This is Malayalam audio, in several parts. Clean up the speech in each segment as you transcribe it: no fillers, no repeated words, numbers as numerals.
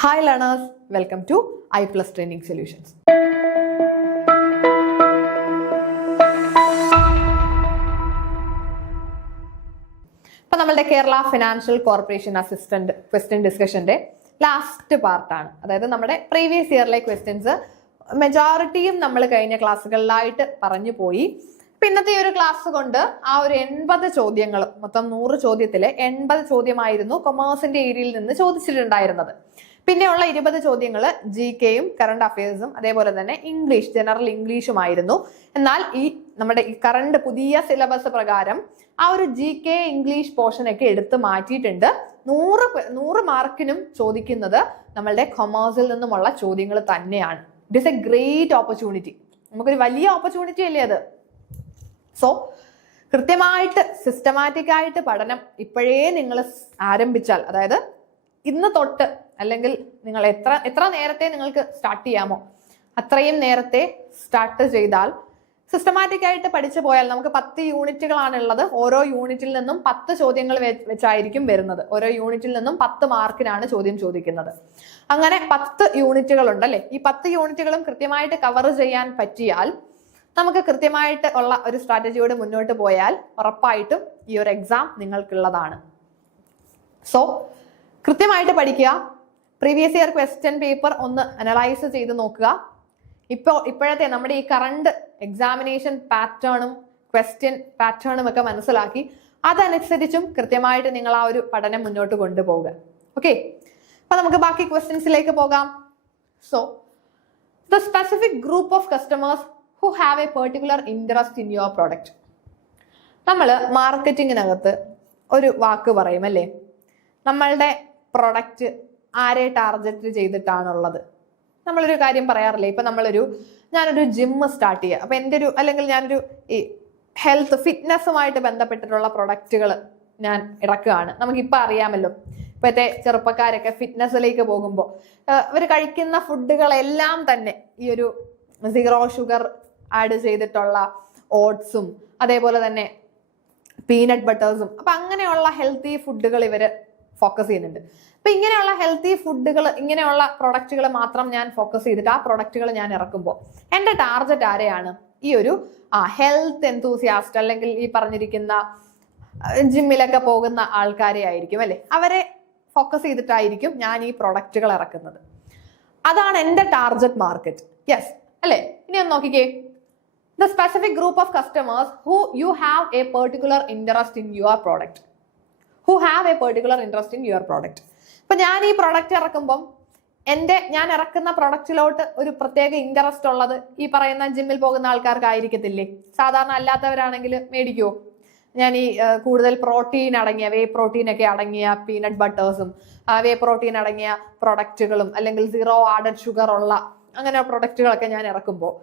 Hi learners, welcome to I Plus Training Solutions. ഇപ്പോൾ നമ്മളുടെ Kerala financial corporation assistant question ഡിസ്കഷന്റെ ലാസ്റ്റ് പാർട്ടാണ്. അതായത് നമ്മുടെ പ്രീവിയസ് ഇയറിലെ ക്വസ്റ്റ്യൻസ് മെജോറിറ്റിയും നമ്മൾ കഴിഞ്ഞ ക്ലാസ്സുകളിലായിട്ട് പറഞ്ഞു പോയി. ഇന്നത്തെ ഒരു ക്ലാസ് കൊണ്ട് ആ ഒരു 80 ചോദ്യങ്ങൾ, മൊത്തം 100 ചോദ്യത്തില് 80 ചോദ്യമായിരുന്നു കൊമേഴ്സിന്റെ ഏരിയയിൽ നിന്ന് ചോദിച്ചിട്ടുണ്ടായിരുന്നത്. പിന്നെയുള്ള 20 ചോദ്യങ്ങൾ GKയും കറണ്ട് അഫയേഴ്സും അതേപോലെ തന്നെ ഇംഗ്ലീഷ്, ജനറൽ ഇംഗ്ലീഷുമായിരുന്നു. എന്നാൽ നമ്മുടെ ഈ കറണ്ട് പുതിയ സിലബസ് പ്രകാരം ആ ഒരു GK ഇംഗ്ലീഷ് പോർഷൻ ഒക്കെ എടുത്ത് മാറ്റിയിട്ടുണ്ട്. 100 മാർക്കിനും ചോദിക്കുന്നത് നമ്മളുടെ കൊമേഴ്സിൽ നിന്നുമുള്ള ചോദ്യങ്ങൾ തന്നെയാണ്. It is A great opportunity. നമുക്കൊരു വലിയ ഓപ്പർച്യൂണിറ്റി അല്ലേ അത്. സോ കൃത്യമായിട്ട് സിസ്റ്റമാറ്റിക് ആയിട്ട് പഠനം ഇപ്പോഴേ നിങ്ങൾ ആരംഭിച്ചാൽ, അതായത് ഇന്ന് തൊട്ട്, അല്ലെങ്കിൽ നിങ്ങൾ എത്ര നേരത്തെ നിങ്ങൾക്ക് സ്റ്റാർട്ട് ചെയ്യാമോ അത്രയും നേരത്തെ സ്റ്റാർട്ട് ചെയ്താൽ, സിസ്റ്റമാറ്റിക് ആയിട്ട് പഠിച്ചു പോയാൽ, നമുക്ക് 10 യൂണിറ്റുകളാണ് ഉള്ളത്. ഓരോ യൂണിറ്റിൽ നിന്നും 10 ചോദ്യങ്ങൾ വെച്ചായിരിക്കും വരുന്നത്. ഓരോ യൂണിറ്റിൽ നിന്നും 10 മാർക്കിനാണ് ചോദ്യം ചോദിക്കുന്നത്. അങ്ങനെ 10 യൂണിറ്റുകൾ ഉണ്ടല്ലേ. ഈ 10 യൂണിറ്റുകളും കൃത്യമായിട്ട് കവർ ചെയ്യാൻ പറ്റിയാൽ, നമുക്ക് കൃത്യമായിട്ട് ഉള്ള ഒരു സ്ട്രാറ്റജിയോട് മുന്നോട്ട് പോയാൽ ഉറപ്പായിട്ടും ഈ ഒരു എക്സാം നിങ്ങൾക്കുള്ളതാണ്. സോ കൃത്യമായിട്ട് പഠിക്കുക. പ്രീവിയസ് ഇയർ ക്വസ്റ്റ്യൻ പേപ്പർ ഒന്ന് അനലൈസ് ചെയ്ത് നോക്കുക. ഇപ്പോഴത്തെ നമ്മുടെ ഈ കറണ്ട് എക്സാമിനേഷൻ പാറ്റേണും ക്വസ്റ്റ്യൻ പാറ്റേണും ഒക്കെ മനസ്സിലാക്കി അതനുസരിച്ചും കൃത്യമായിട്ട് നിങ്ങൾ ആ ഒരു പഠനം മുന്നോട്ട് കൊണ്ടുപോവുക. ഓക്കെ, അപ്പൊ നമുക്ക് ബാക്കി ക്വസ്റ്റ്യൻസിലേക്ക് പോകാം. So the specific group of customers who have a particular interest in your product. നമ്മൾ മാർക്കറ്റിങ്ങിനകത്ത് ഒരു വാക്ക് പറയും അല്ലേ, നമ്മളുടെ പ്രൊഡക്റ്റ് ആരെ ടാർഗറ്റ് ചെയ്തിട്ടാണുള്ളത്. നമ്മളൊരു കാര്യം പറയാറില്ലേ, ഇപ്പൊ ഞാനൊരു ജിമ്മ് സ്റ്റാർട്ട് ചെയ്യുക, അപ്പൊ എൻ്റെ അല്ലെങ്കിൽ ഞാനൊരു ഈ ഹെൽത്ത് ഫിറ്റ്നസ്സുമായിട്ട് ബന്ധപ്പെട്ടിട്ടുള്ള പ്രൊഡക്റ്റുകൾ ഞാൻ ഇറക്കുകയാണ്. നമുക്കിപ്പോൾ അറിയാമല്ലോ, ഇപ്പോഴത്തെ ചെറുപ്പക്കാരൊക്കെ ഫിറ്റ്നസ്സിലേക്ക് പോകുമ്പോൾ അവർ കഴിക്കുന്ന ഫുഡുകളെല്ലാം തന്നെ ഈ ഒരു 0 ഷുഗർ ആഡ് ചെയ്തിട്ടുള്ള ഓട്സും അതേപോലെ തന്നെ പീനട്ട് ബട്ടേഴ്സും, അപ്പൊ അങ്ങനെയുള്ള ഹെൽത്തി ഫുഡുകൾ ഇവര് ഫോക്കസ് ചെയ്യുന്നുണ്ട്. അപ്പൊ ഇങ്ങനെയുള്ള ഹെൽത്തി ഫുഡുകൾ, ഇങ്ങനെയുള്ള പ്രൊഡക്റ്റുകൾ മാത്രം ഞാൻ ഫോക്കസ് ചെയ്തിട്ട് ആ പ്രൊഡക്റ്റുകൾ ഞാൻ ഇറക്കുമ്പോൾ എന്റെ ടാർഗറ്റ് ആരെയാണ്? ഈ ഒരു ഹെൽത്ത് എന്തൂസിയാസ്റ്റ്, അല്ലെങ്കിൽ ഈ പറഞ്ഞിരിക്കുന്ന ജിമ്മിലൊക്കെ പോകുന്ന ആൾക്കാരെ ആയിരിക്കും അല്ലെ. അവരെ ഫോക്കസ് ചെയ്തിട്ടായിരിക്കും ഞാൻ ഈ പ്രൊഡക്റ്റുകൾ ഇറക്കുന്നത്. അതാണ് എന്റെ ടാർഗറ്റ് മാർക്കറ്റ്. യെസ് അല്ലെ. ഇനി ഒന്ന് നോക്കിക്കേ, the specific group of customers who you have a particular interest in your product. ഇപ്പൊ ഞാൻ ഈ പ്രൊഡക്റ്റ് ഇറക്കുമ്പം ഞാൻ ഇറക്കുന്ന പ്രൊഡക്റ്റിലോട്ട് ഒരു പ്രത്യേക ഇൻട്രസ്റ്റ് ഉള്ളത് ഈ പറയുന്ന ജിമ്മിൽ പോകുന്ന ആൾക്കാർക്കായിരിക്കത്തില്ലേ. സാധാരണ അല്ലാത്തവരാണെങ്കിൽ മേടിക്കുമോ? ഞാൻ ഈ കൂടുതൽ പ്രോട്ടീൻ അടങ്ങിയ, വേ പ്രോട്ടീൻ ഒക്കെ അടങ്ങിയ പീനട്ട് ബട്ടേഴ്സും വേ പ്രോട്ടീൻ അടങ്ങിയ പ്രൊഡക്റ്റുകളും, അല്ലെങ്കിൽ 0 ആഡഡ് ഷുഗർ ഉള്ള അങ്ങനെ പ്രൊഡക്റ്റുകളൊക്കെ ഞാൻ ഇറക്കുമ്പോൾ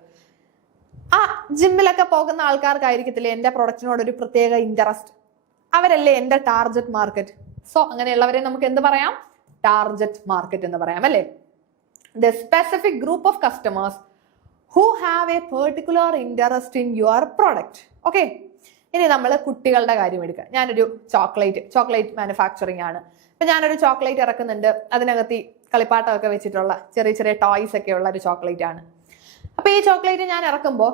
ആ ജിമ്മിലൊക്കെ പോകുന്ന ആൾക്കാർക്കായിരിക്കത്തില്ലേ എന്റെ പ്രൊഡക്റ്റിനോട് ഒരു പ്രത്യേക ഇൻട്രസ്റ്റ്. അവരല്ലേ എന്റെ ടാർഗറ്റ് മാർക്കറ്റ്. സോ അങ്ങനെയുള്ളവരെ നമുക്ക് എന്ത് പറയാം? ടാർഗറ്റ് മാർക്കറ്റ് എന്ന് പറയാം അല്ലേ. The specific group of customers who have A particular interest in your product. Okay, ഇനി നമ്മൾ കുട്ടികളുടെ കാര്യം എടുക്കുക. ഞാനൊരു ചോക്ലേറ്റ് മാനുഫാക്ചറിങ് ആണ്. ഇപ്പൊ ഞാനൊരു ചോക്ലേറ്റ് ഇറക്കുന്നുണ്ട്. അതിനകത്ത് ഈ കളിപ്പാട്ടമൊക്കെ വെച്ചിട്ടുള്ള ചെറിയ ചെറിയ ടോയ്സ് ഒക്കെ ഉള്ള ഒരു ചോക്ലേറ്റ് ആണ്. അപ്പൊ ഈ ചോക്ലേറ്റ് ഞാൻ ഇറക്കുമ്പോൾ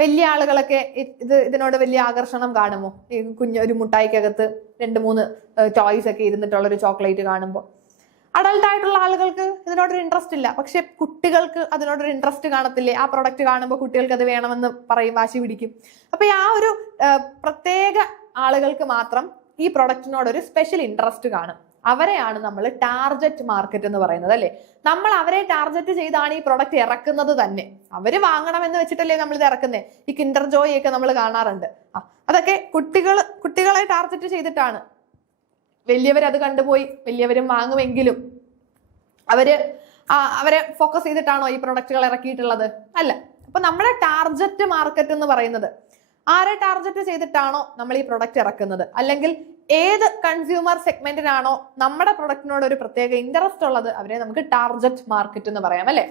വലിയ ആളുകളൊക്കെ ഇതിനോട് വലിയ ആകർഷണം കാണുമോ? ഈ ഒരു മുട്ടായിക്കകത്ത് 2-3 ടോയ്സ് ഒക്കെ ഇരുന്നിട്ടുള്ള ഒരു ചോക്ലേറ്റ് കാണുമ്പോൾ അഡൾട്ട് ആയിട്ടുള്ള ആളുകൾക്ക് ഇതിനോടൊരു ഇൻട്രസ്റ്റ് ഇല്ല. പക്ഷെ കുട്ടികൾക്ക് അതിനോടൊരു ഇൻട്രസ്റ്റ് കാണത്തില്ലേ? ആ പ്രൊഡക്റ്റ് കാണുമ്പോൾ കുട്ടികൾക്ക് അത് വേണമെന്ന് പറയും, വാശി പിടിക്കും. അപ്പൊ ആ ഒരു പ്രത്യേക ആളുകൾക്ക് മാത്രം ഈ പ്രൊഡക്റ്റിനോടൊരു സ്പെഷ്യൽ ഇൻട്രസ്റ്റ് കാണും. അവരെയാണ് നമ്മൾ ടാർഗറ്റ് മാർക്കറ്റ് എന്ന് പറയുന്നത് അല്ലെ. നമ്മൾ അവരെ ടാർഗറ്റ് ചെയ്താണ് ഈ പ്രൊഡക്റ്റ് ഇറക്കുന്നത് തന്നെ. അവര് വാങ്ങണമെന്ന് വെച്ചിട്ടല്ലേ നമ്മൾ ഇത് ഇറക്കുന്നത്. ഈ കിൻഡർ ജോയ് ഒക്കെ നമ്മൾ കാണാറുണ്ട്. അതൊക്കെ കുട്ടികളെ ടാർഗറ്റ് ചെയ്തിട്ടാണ്. വലിയവരത് കണ്ടുപോയി വലിയവരും വാങ്ങുമെങ്കിലും അവരെ ഫോക്കസ് ചെയ്തിട്ടാണോ ഈ പ്രൊഡക്റ്റുകൾ ഇറക്കിയിട്ടുള്ളത്? അല്ല. അപ്പൊ നമ്മുടെ ടാർഗറ്റ് മാർക്കറ്റ് എന്ന് പറയുന്നത് ആരെ ടാർഗറ്റ് ചെയ്തിട്ടാണോ നമ്മൾ ഈ പ്രൊഡക്റ്റ് ഇറക്കുന്നത്, അല്ലെങ്കിൽ ഏത് കൺസ്യൂമർ സെഗ്മെന്റിനാണോ നമ്മുടെ പ്രൊഡക്റ്റിനോട് ഒരു പ്രത്യേക ഇൻട്രസ്റ്റ് ഉള്ളത്, അവരെ നമുക്ക് ടാർഗറ്റ് മാർക്കറ്റ് എന്ന് പറയാം അല്ലെ.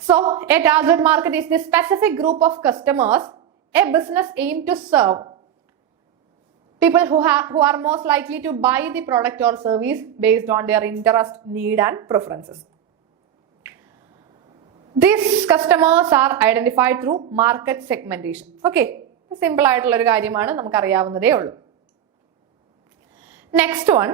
So a target market is the specific group of customers a business aim to serve People who are most likely to buy the product or service based on their interest, need and preferences. These customers are identified through market segmentation. Okay, simple ആയിട്ടുള്ള ഒരു കാര്യമാണ്, നമുക്ക് അറിയാവുന്നതേ ഉള്ളൂ. Next one,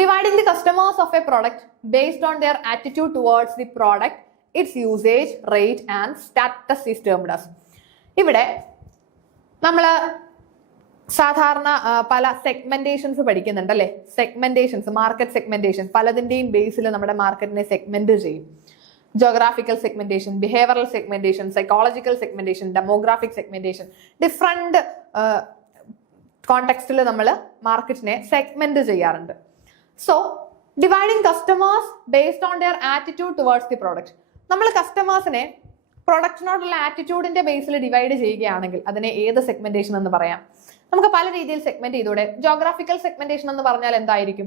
dividing the customers of a product based on their attitude towards the product, its usage, rate and status is termed as. ഇവിടെ നമ്മൾ സാധാരണ പല സെഗ്മെന്റേഷൻസ് പഠിക്കുന്നുണ്ട് അല്ലേ? സെഗ്മെന്റേഷൻസ്, മാർക്കറ്റ് സെഗ്മെന്റേഷൻ, പലതിന്റെയും ബേസിൽ നമ്മുടെ മാർക്കറ്റിനെ സെഗ്മെന്റ് ചെയ്യും. Geographical segmentation, behavioural segmentation, psychological segmentation, demographic segmentation, different കോണ്ടെക്സ്റ്റിൽ നമ്മൾ മാർക്കറ്റിനെ സെഗ്മെന്റ് ചെയ്യാറുണ്ട്. So dividing customers based on their attitude towards the product, നമ്മൾ കസ്റ്റമേഴ്സിനെ പ്രൊഡക്റ്റിനോടുള്ള ആറ്റിറ്റ്യൂഡിന്റെ ബേസിൽ ഡിവൈഡ് ചെയ്യുകയാണെങ്കിൽ അതിനെ ഏത് സെഗ്മെന്റേഷൻ എന്ന് പറയാം? നമുക്ക് പല രീതിയിൽ സെഗ്മെന്റ് ചെയ്തൂടെ? ജോഗ്രാഫിക്കൽ സെഗ്മെന്റേഷൻ എന്ന് പറഞ്ഞാൽ എന്തായിരിക്കും?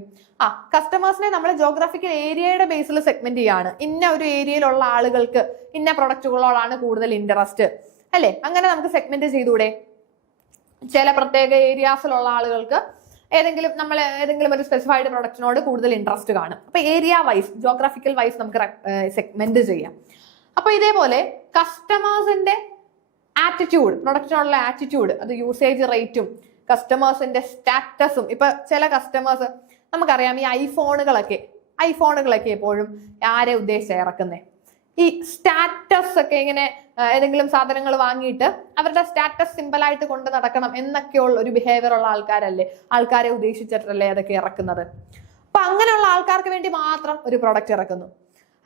കസ്റ്റമേഴ്സിനെ നമ്മൾ ജോഗ്രാഫിക്കൽ ഏരിയയുടെ ബേസിൽ സെഗ്മെന്റ് ചെയ്യാണ്. ഇന്ന ഒരു ഏരിയയിലുള്ള ആളുകൾക്ക് ഇന്ന പ്രൊഡക്റ്റുകളോടാണ് കൂടുതൽ ഇൻട്രസ്റ്റ് അല്ലെ? അങ്ങനെ നമുക്ക് സെഗ്മെന്റ് ചെയ്തൂടെ? ചില പ്രത്യേക ഏരിയാസിലുള്ള ആളുകൾക്ക് ഏതെങ്കിലും ഒരു സ്പെസിഫൈഡ് പ്രൊഡക്റ്റിനോട് കൂടുതൽ ഇൻട്രസ്റ്റ് കാണും. അപ്പൊ ഏരിയ വൈസ്, ജോഗ്രാഫിക്കൽ വൈസ് നമുക്ക് സെഗ്മെന്റ് ചെയ്യാം. അപ്പൊ ഇതേപോലെ കസ്റ്റമേഴ്സിന്റെ ആറ്റിറ്റ്യൂഡ്, പ്രൊഡക്റ്റിനോടുള്ള ആറ്റിറ്റ്യൂഡ്, അത് യൂസേജ് റേറ്റും കസ്റ്റമേഴ്സിന്റെ സ്റ്റാറ്റസും. ഇപ്പൊ ചില കസ്റ്റമേഴ്സ് നമുക്കറിയാം, ഈ ഐഫോണുകളൊക്കെ എപ്പോഴും ആരെ ഉദ്ദേശിച്ച് ഇറക്കുന്നേ? ഈ സ്റ്റാറ്റസ് ഒക്കെ ഇങ്ങനെ ഏതെങ്കിലും സാധനങ്ങൾ വാങ്ങിയിട്ട് അവരുടെ സ്റ്റാറ്റസ് സിമ്പിൾ ആയിട്ട് കൊണ്ട് നടക്കണം എന്നൊക്കെയുള്ള ഒരു ബിഹേവിയർ ഉള്ള ആൾക്കാരെ ഉദ്ദേശിച്ചിട്ടല്ലേ അതൊക്കെ ഇറക്കുന്നത്. അപ്പൊ അങ്ങനെയുള്ള ആൾക്കാർക്ക് വേണ്ടി മാത്രം ഒരു പ്രൊഡക്റ്റ് ഇറക്കുന്നു,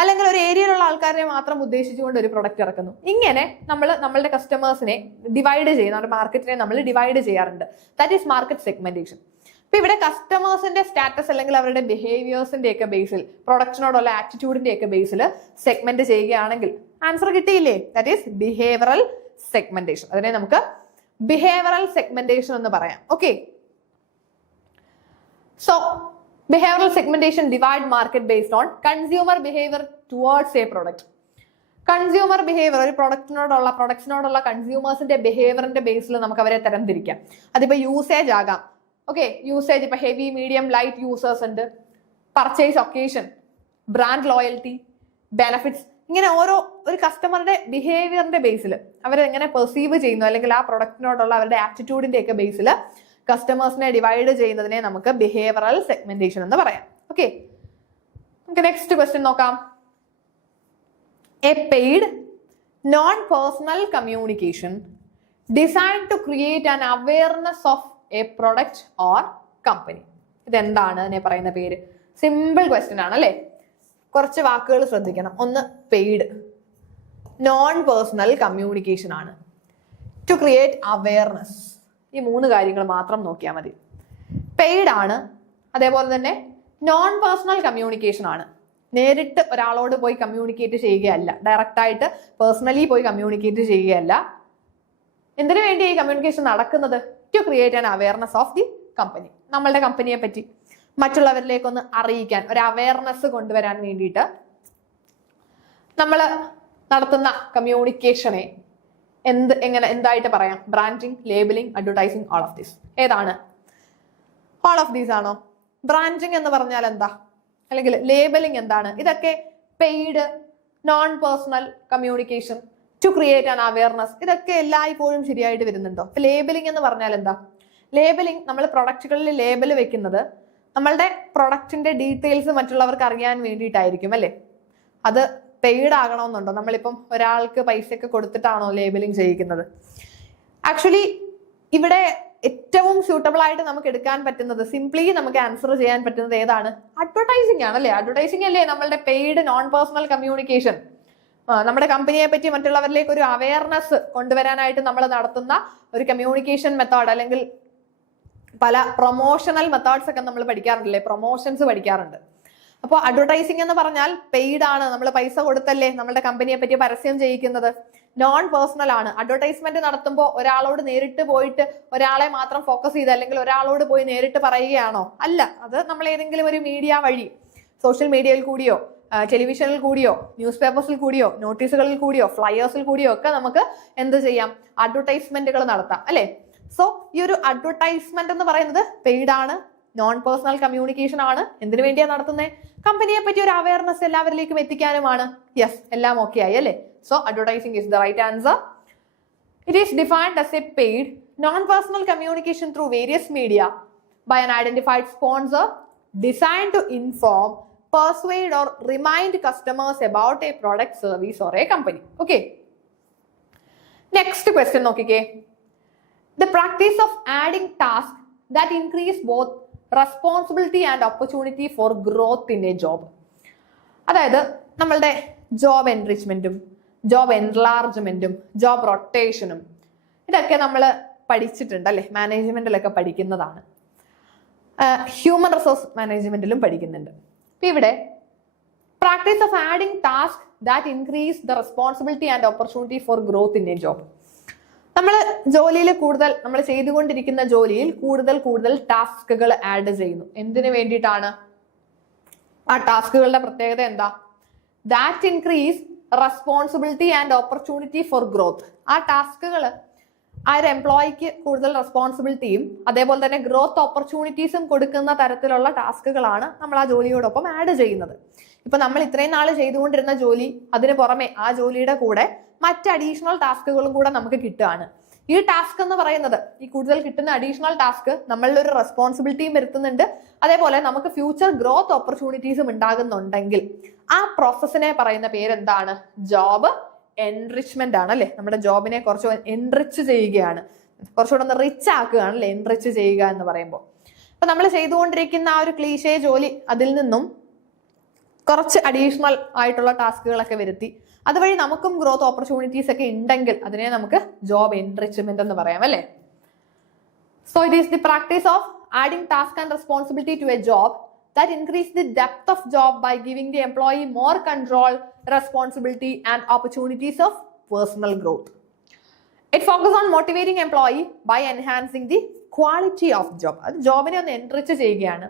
അല്ലെങ്കിൽ ഒരു ഏരിയയിലുള്ള ആൾക്കാരെ മാത്രം ഉദ്ദേശിച്ചുകൊണ്ട് ഒരു പ്രൊഡക്റ്റ് ഇറക്കുന്നു. ഇങ്ങനെ നമ്മളുടെ കസ്റ്റമേഴ്സിനെ ഡിവൈഡ് ചെയ്യുന്ന, നമ്മുടെ മാർക്കറ്റിനെ നമ്മൾ ഡിവൈഡ് ചെയ്യാറുണ്ട്. That is market segmentation. അപ്പൊ ഇവിടെ കസ്റ്റമേഴ്സിന്റെ സ്റ്റാറ്റസ് അല്ലെങ്കിൽ അവരുടെ ബിഹേവിയേഴ്സിന്റെ ഒക്കെ ബേസിൽ, പ്രൊഡക്റ്റിനോടുള്ള ആറ്റിറ്റ്യൂഡിന്റെ ഒക്കെ ബേസിൽ സെഗ്മെന്റ് ചെയ്യുകയാണെങ്കിൽ ആൻസർ കിട്ടിയില്ലേ? That is behavioural segmentation. അതിനെ നമുക്ക് ബിഹേവിയറൽ സെഗ്മെന്റേഷൻ എന്ന് പറയാം. Okay, so behavioral segmentation divide market based on consumer behavior towards a product. Consumer behaviour, ഒരു പ്രൊഡക്റ്റിനോടുള്ള കൺസ്യൂമേഴ്സിന്റെ ബിഹേവിയറിന്റെ ബേസിൽ നമുക്ക് അവരെ തരംതിരിക്കാം. അതിപ്പോ യൂസേജ് ആകാം. ഓക്കെ, യൂസേജ് ഇപ്പൊ ഹെവി, മീഡിയം, ലൈറ്റ് യൂസേഴ്സ് ഉണ്ട്. Purchase occasion, brand loyalty, benefits, ഇങ്ങനെ ഒരു കസ്റ്റമറുടെ ബിഹേവിയറിന്റെ ബേസിൽ അവരെങ്ങനെ പെർസീവ് ചെയ്യുന്നു, അല്ലെങ്കിൽ ആ പ്രൊഡക്റ്റിനോടുള്ള അവരുടെ ആറ്റിറ്റ്യൂഡിന്റെ ഒക്കെ ബേസിൽ കസ്റ്റമേഴ്സിനെ ഡിവൈഡ് ചെയ്യുന്നതിനെ നമുക്ക് ബിഹേവിയറൽ സെഗ്മെന്റേഷൻ എന്ന് പറയാം. ഓക്കെ, നമുക്ക് നെക്സ്റ്റ് ക്വസ്റ്റ്യൻ നോക്കാം. A paid non personal communication designed to create an awareness of a product or company. ഇതെന്താണ് അതിനെ പറയുന്ന പേര്? സിമ്പിൾ ക്വസ്റ്റ്യൻ ആണ് അല്ലേ? കുറച്ച് വാക്കുകൾ ശ്രദ്ധിക്കണം. ഒന്ന്, പെയ്ഡ്, നോൺ പേഴ്സണൽ കമ്മ്യൂണിക്കേഷൻ ആണ്, ടു ക്രിയേറ്റ് അവയർനെസ്. ഈ മൂന്ന് കാര്യങ്ങൾ മാത്രം നോക്കിയാൽ മതി. പെയ്ഡ് ആണ്, അതേപോലെ തന്നെ നോൺ പേഴ്സണൽ കമ്മ്യൂണിക്കേഷൻ ആണ്. നേരിട്ട് ഒരാളോട് പോയി കമ്മ്യൂണിക്കേറ്റ് ചെയ്യുകയല്ല, ഡയറക്റ്റ് ആയിട്ട് പേഴ്സണലി പോയി കമ്മ്യൂണിക്കേറ്റ് ചെയ്യുകയല്ല. എന്തിനു വേണ്ടി ഈ കമ്മ്യൂണിക്കേഷൻ നടക്കുന്നത്? To create an awareness of the company, നമ്മളുടെ കമ്പനിയെ പറ്റി മറ്റുള്ളവരിലേക്കൊന്ന് അറിയിക്കാൻ, ഒരു അവയർനെസ് കൊണ്ടുവരാൻ വേണ്ടിയിട്ട് നമ്മൾ നടത്തുന്ന കമ്മ്യൂണിക്കേഷനെ എന്തായിട്ട് പറയാം? Branding, labelling, advertising, all of these. ഏതാണ്? ഓൾ ഓഫ് ദീസ് ആണോ? ബ്രാൻഡിങ് എന്ന് പറഞ്ഞാൽ എന്താ? അല്ലെങ്കിൽ ലേബലിംഗ് എന്താണ്? ഇതൊക്കെ paid, non personal communication, to create an awareness, ഇതൊക്കെ എല്ലായ്പ്പോഴും ശരിയായിട്ട് വരുന്നുണ്ടോ? ഇപ്പൊ ലേബലിംഗ് എന്ന് പറഞ്ഞാൽ എന്താ? ലേബലിംഗ്, നമ്മൾ പ്രൊഡക്റ്റുകളിൽ ലേബൽ വെക്കുന്നത് നമ്മളുടെ പ്രൊഡക്റ്റിന്റെ ഡീറ്റെയിൽസ് മറ്റുള്ളവർക്ക് അറിയാൻ വേണ്ടിയിട്ടായിരിക്കും അല്ലേ? അത് പെയ്ഡ് ആകണമെന്നുണ്ടോ? നമ്മളിപ്പം ഒരാൾക്ക് പൈസയൊക്കെ കൊടുത്തിട്ടാണോ ലേബലിംഗ് ചെയ്യിക്കുന്നത്? ആക്ച്വലി ഇവിടെ ഏറ്റവും സ്യൂട്ടബിൾ ആയിട്ട് നമുക്ക് എടുക്കാൻ പറ്റുന്നത്, സിംപ്ലി നമുക്ക് ആൻസർ ചെയ്യാൻ പറ്റുന്നത് ഏതാണ്? അഡ്വർടൈസിംഗ് ആണ് അല്ലേ? അഡ്വർടൈസിംഗ് അല്ലേ നമ്മളുടെ പെയ്ഡ് നോൺ പേഴ്സണൽ കമ്മ്യൂണിക്കേഷൻ. നമ്മുടെ കമ്പനിയെ പറ്റി മറ്റുള്ളവരിലേക്ക് ഒരു അവയർനെസ് കൊണ്ടുവരാനായിട്ട് നമ്മൾ നടത്തുന്ന ഒരു കമ്മ്യൂണിക്കേഷൻ മെത്തേഡ്, അല്ലെങ്കിൽ പല പ്രൊമോഷണൽ മെത്തേഡ്സ് ഒക്കെ നമ്മൾ പഠിക്കാറുണ്ടല്ലേ? പ്രൊമോഷൻസ് പഠിക്കാറുണ്ട്. അപ്പോൾ അഡ്വർടൈസിംഗ് എന്ന് പറഞ്ഞാൽ പെയ്ഡ് ആണ്, നമ്മൾ പൈസ കൊടുത്തല്ലേ നമ്മളുടെ കമ്പനിയെ പറ്റി പരസ്യം ചെയ്യിക്കുന്നത്. നോൺ പേഴ്സണൽ ആണ്. അഡ്വർടൈസ്മെന്റ് നടത്തുമ്പോൾ ഒരാളോട് നേരിട്ട് പോയിട്ട് ഒരാളെ മാത്രം ഫോക്കസ് ചെയ്ത്, അല്ലെങ്കിൽ ഒരാളോട് പോയി നേരിട്ട് പറയുകയാണോ? അല്ല, അത് നമ്മൾ ഏതെങ്കിലും ഒരു മീഡിയ വഴി, സോഷ്യൽ മീഡിയയിൽ കൂടിയോ, ടെലിവിഷനിൽ കൂടിയോ, ന്യൂസ് പേപ്പേഴ്സിൽ കൂടിയോ, നോട്ടീസുകളിൽ കൂടിയോ, ഫ്ലയേഴ്സിൽ കൂടിയോ ഒക്കെ നമുക്ക് എന്ത് ചെയ്യാം? അഡ്വർടൈസ്മെന്റുകൾ നടത്താം അല്ലെ? സോ ഈ ഒരു അഡ്വർടൈസ്മെന്റ് എന്ന് പറയുന്നത് പെയ്ഡ് ആണ്, നോൺ പേഴ്സണൽ കമ്മ്യൂണിക്കേഷൻ ആണ്. എന്തിനു വേണ്ടിയാണ് നടത്തുന്നത്? കമ്പനിയെ പറ്റി ഒരു അവയർനെസ് എല്ലാവരിലേക്കും എത്തിക്കാനുമാണ്. യെസ്, എല്ലാം ഓക്കെ ആയി അല്ലേ? So advertising is the right answer. It is defined as a paid, non-personal communication through various media by an identified sponsor designed to inform, persuade or remind customers about a product, service or a company. Okay. Next question നോക്കിക്കേ. The practice of adding tasks that increase both responsibility and opportunity for growth in a job. അതായത് നമ്മളുടെ ജോബ് എൻറിച്ച്മെന്റും ജോബ് എൻലാർജ്മെന്റും ജോബ് റൊട്ടേഷനും ഇതൊക്കെ നമ്മൾ പഠിച്ചിട്ടുണ്ട് അല്ലെ? മാനേജ്മെന്റിലൊക്കെ പഠിക്കുന്നതാണ്. ഹ്യൂമൻ റിസോഴ്സ് മാനേജ്മെന്റിലും പഠിക്കുന്നുണ്ട്. ഇപ്പൊ ഇവിടെ practice of adding task that increase the responsibility and opportunity for growth in A job. നമ്മൾ ജോലിയിൽ നമ്മൾ ചെയ്തുകൊണ്ടിരിക്കുന്ന ജോലിയിൽ കൂടുതൽ ടാസ്കുകൾ ആഡ് ചെയ്യുന്നു. എന്തിനു വേണ്ടിയിട്ടാണ്? ആ ടാസ്കുകളുടെ പ്രത്യേകത എന്താ? That increase responsibility and opportunity for growth. ആ ടാസ്കുകൾ ആ ഒരു എംപ്ലോയിക്ക് കൂടുതൽ റെസ്പോൺസിബിലിറ്റിയും അതേപോലെ തന്നെ ഗ്രോത്ത് ഓപ്പർച്യൂണിറ്റീസും കൊടുക്കുന്ന തരത്തിലുള്ള ടാസ്കുകളാണ് നമ്മൾ ആ ജോലിയോടൊപ്പം ആഡ് ചെയ്യുന്നത്. ഇപ്പൊ നമ്മൾ ഇത്രയും നാൾ ചെയ്തുകൊണ്ടിരുന്ന ജോലി, അതിന് പുറമെ ആ ജോലിയുടെ കൂടെ മറ്റ് അഡീഷണൽ ടാസ്കുകളും കൂടെ നമുക്ക് കിട്ടുകയാണ്. ഈ ടാസ്ക് എന്ന് പറയുന്നത്, ഈ കൂടുതൽ കിട്ടുന്ന അഡീഷണൽ ടാസ്ക് നമ്മളിൽ ഒരു റെസ്പോൺസിബിലിറ്റിയും വരുത്തുന്നുണ്ട്, അതേപോലെ നമുക്ക് ഫ്യൂച്ചർ ഗ്രോത്ത് ഓപ്പർച്യൂണിറ്റീസും ഉണ്ടാകുന്നുണ്ടെങ്കിൽ ആ പ്രോസസ്സിനെ പറയുന്ന പേരെന്താണ്? ജോബ് എൻറിച്ച്മെന്റ് ആണ് അല്ലെ? നമ്മുടെ ജോബിനെ കുറച്ച് എൻറിച്ച് ചെയ്യുകയാണ്, കുറച്ചുകൂടെ ഒന്ന് റിച്ച് ആക്കുകയാണ് അല്ലെ എൻറിച്ച് ചെയ്യുക എന്ന് പറയുമ്പോൾ. അപ്പൊ നമ്മൾ ചെയ്തുകൊണ്ടിരിക്കുന്ന ആ ഒരു ക്ലീശേ ജോലി, അതിൽ നിന്നും കുറച്ച് അഡീഷണൽ ആയിട്ടുള്ള ടാസ്കുകളൊക്കെ വരുത്തി അതുവഴി നമുക്കും ഗ്രോത്ത് ഓപ്പർച്യൂണിറ്റീസ് ഒക്കെ ഉണ്ടെങ്കിൽ അതിനെ നമുക്ക് ജോബ് എൻറിച്ച്മെന്റ് എന്ന് പറയാം അല്ലെ? So it is the practice of adding task and responsibility to a job that increase the depth of job by giving the employee more control, responsibility and opportunities of personal growth. It focuses on motivating employee by enhancing the quality of job. അത് ജോബിനെ ഒന്ന് എൻറിച്ച് ചെയ്യുകയാണ്.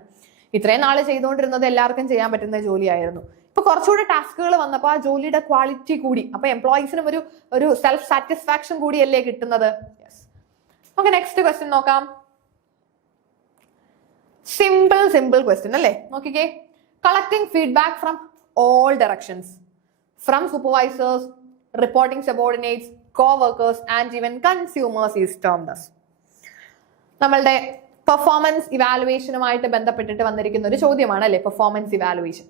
ഇത്രയും നാൾ ചെയ്തുകൊണ്ടിരുന്നത് എല്ലാവർക്കും ചെയ്യാൻ പറ്റുന്ന ജോലിയായിരുന്നു. ഇപ്പൊ കുറച്ചുകൂടി ടാസ്കുകൾ വന്നപ്പോൾ ആ ജോലിയുടെ ക്വാളിറ്റി കൂടി. അപ്പൊ എംപ്ലോയീസിനും ഒരു സെൽഫ് സാറ്റിസ്ഫാക്ഷൻ കൂടിയല്ലേ കിട്ടുന്നത്? യെസ്. ഓക്കെ, നെക്സ്റ്റ് ക്വസ്റ്റ്യൻ നോക്കാം. സിമ്പിൾ ക്വസ്റ്റ്യൻ അല്ലേ? നോക്കിക്കേ. Collecting feedback from all directions, from supervisors, reporting subordinates, co-workers and even consumers is termed as. നമ്മളുടെ പെർഫോമൻസ് ഇവാലുവേഷനുമായിട്ട് ബന്ധപ്പെട്ടിട്ട് വന്നിരിക്കുന്ന ഒരു ചോദ്യമാണ് അല്ലെ പെർഫോമൻസ് ഇവാലുവേഷൻ.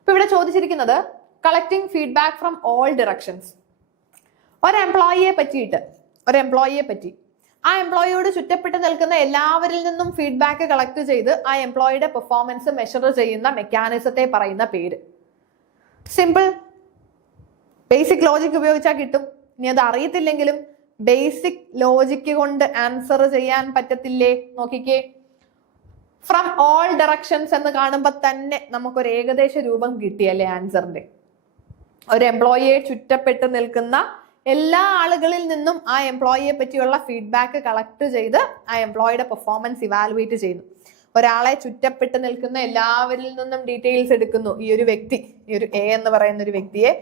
ഇപ്പൊ ഇവിടെ ചോദിച്ചിരിക്കുന്നത് collecting feedback from all directions. ഒരു എംപ്ലോയിയെ പറ്റി ആ എംപ്ലോയിയോട് ചുറ്റപ്പെട്ട് നിൽക്കുന്ന എല്ലാവരിൽ നിന്നും ഫീഡ്ബാക്ക് കളക്ട് ചെയ്ത് ആ എംപ്ലോയിയുടെ പെർഫോമൻസ് മെഷർ ചെയ്യുന്ന മെക്കാനിസത്തെ പറയുന്ന പേര്. സിമ്പിൾ, ബേസിക് ലോജിക് ഉപയോഗിച്ചാൽ കിട്ടും. ഇനി അത് അറിയത്തില്ലെങ്കിലും ബേസിക് ലോജിക്ക് കൊണ്ട് ആൻസർ ചെയ്യാൻ പറ്റത്തില്ലേ? നോക്കിക്കേ. ഫ്രം ഓൾ ഡയറക്ഷൻസ് എന്ന് കാണുമ്പോൾ തന്നെ നമുക്കൊരു ഏകദേശ രൂപം കിട്ടിയല്ലേ ആൻസറിന്റെ. ഒരു എംപ്ലോയിയെ ചുറ്റപ്പെട്ട് നിൽക്കുന്ന എല്ലാ ആളുകളിൽ നിന്നും ആ എംപ്ലോയിയെ പറ്റിയുള്ള ഫീഡ്ബാക്ക് കളക്ട് ചെയ്ത് ആ എംപ്ലോയിയുടെ പെർഫോമൻസ് ഇവാലുവേറ്റ് ചെയ്യുന്നു. ഒരാളെ ചുറ്റപ്പെട്ട് നിൽക്കുന്ന എല്ലാവരിൽ നിന്നും ഡീറ്റെയിൽസ് എടുക്കുന്നു. ഈ ഒരു വ്യക്തി, ഈ ഒരു എ എന്ന് പറയുന്ന ഒരു വ്യക്തിയെ